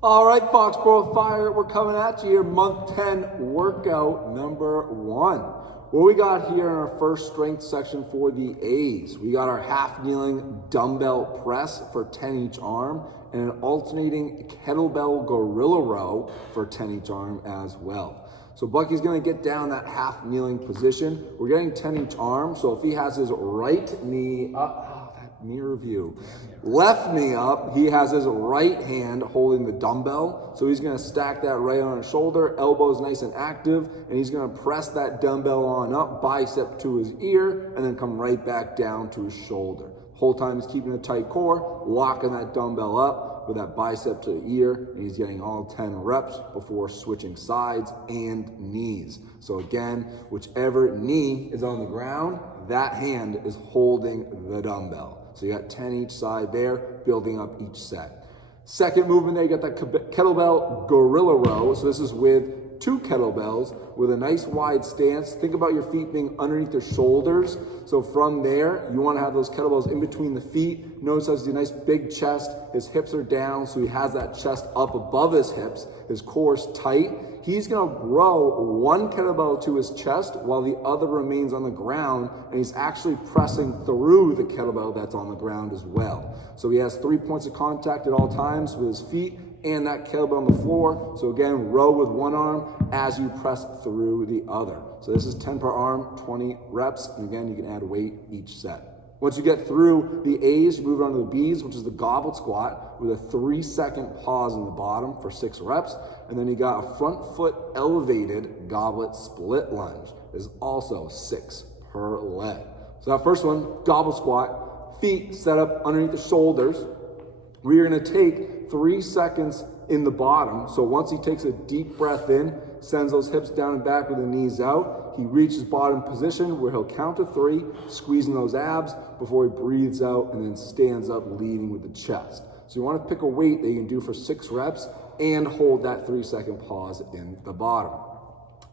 All right, Foxborough Fire, we're coming at you here, month 10 workout number 1. What we got here in our first strength section for the A's, we got our half kneeling dumbbell press for 10 each arm and an alternating kettlebell gorilla row for 10 each arm as well. So Bucky's gonna get down that half kneeling position. We're getting 10 each arm, so if he has his right knee up, mirror view. Left knee up, he has his right hand holding the dumbbell. So he's gonna stack that right on his shoulder, elbows nice and active, and he's gonna press that dumbbell on up, bicep to his ear, and then come right back down to his shoulder. Whole time he's keeping a tight core, locking that dumbbell up with that bicep to the ear, and he's getting all 10 reps before switching sides and knees. So again, whichever knee is on the ground, that hand is holding the dumbbell. So you got 10 each side there, building up each set. Second movement there, you got that kettlebell gorilla row. So this is with 2 kettlebells with a nice wide stance. Think about your feet being underneath your shoulders. So from there, you want to have those kettlebells in between the feet. Notice he has a nice big chest. His hips are down, so he has that chest up above his hips. His core is tight. He's gonna row one kettlebell to his chest while the other remains on the ground, and he's actually pressing through the kettlebell that's on the ground as well. So he has 3 points of contact at all times with his feet and that kettlebell on the floor. So again, row with one arm as you press through the other. So this is 10 per arm, 20 reps, and again, you can add weight each set. Once you get through the A's, you move on to the B's, which is the goblet squat with a 3-second pause in the bottom for 6 reps. And then you got a front foot elevated goblet split lunge. Is also 6 per leg. So that first one, goblet squat, feet set up underneath the shoulders. We're gonna take 3 seconds in the bottom. So once he takes a deep breath in, sends those hips down and back with the knees out, he reaches bottom position where he'll count to 3, squeezing those abs before he breathes out and then stands up leading with the chest. So you want to pick a weight that you can do for 6 reps and hold that 3-second pause in the bottom.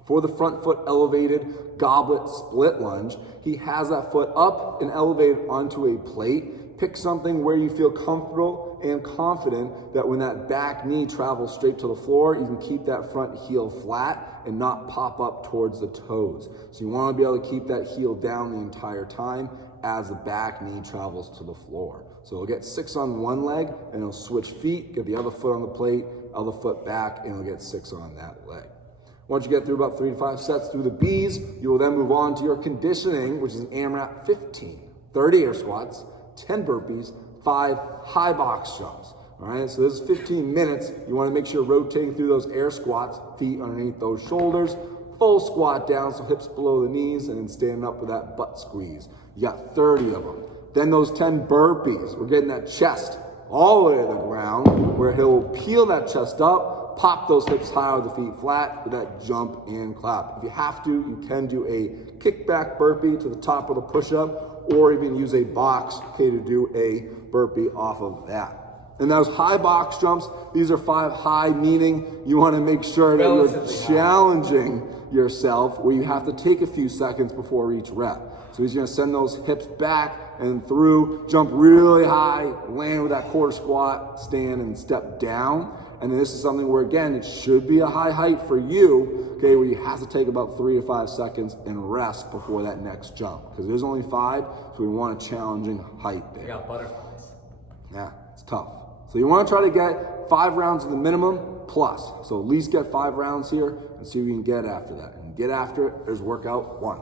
For the front foot elevated goblet split lunge, he has that foot up and elevated onto a plate. Pick something where you feel comfortable and confident that when that back knee travels straight to the floor, you can keep that front heel flat and not pop up towards the toes. So you want to be able to keep that heel down the entire time as the back knee travels to the floor. So he'll get 6 on one leg and he'll switch feet, get the other foot on the plate, other foot back, and he'll get 6 on that leg. Once you get through about 3 to 5 sets through the B's, you will then move on to your conditioning, which is an AMRAP 15, 30 air squats, 10 burpees, 5 high box jumps. All right, so this is 15 minutes. You want to make sure you're rotating through those air squats, feet underneath those shoulders, full squat down, so hips below the knees, and then stand up with that butt squeeze. You got 30 of them. Then those 10 burpees. We're getting that chest all the way to the ground, where he'll peel that chest up, pop those hips high with the feet flat with that jump and clap. If you have to, you can do a kickback burpee to the top of the push-up, or even use a box, okay, to do a burpee off of that. And those high box jumps, these are 5 high, meaning you want to make sure that you're challenging yourself where you have to take a few seconds before each rep. So he's going to send those hips back and through, jump really high, land with that quarter squat, stand and step down. And then this is something where, again, it should be a high height for you, okay, where you have to take about 3 to 5 seconds and rest before that next jump. Because there's only 5, so we want a challenging height there. We got butterflies. Yeah, it's tough. So you want to try to get 5 rounds of the minimum plus. So at least get 5 rounds here and see what you can get after that. And get after it, there's workout 1.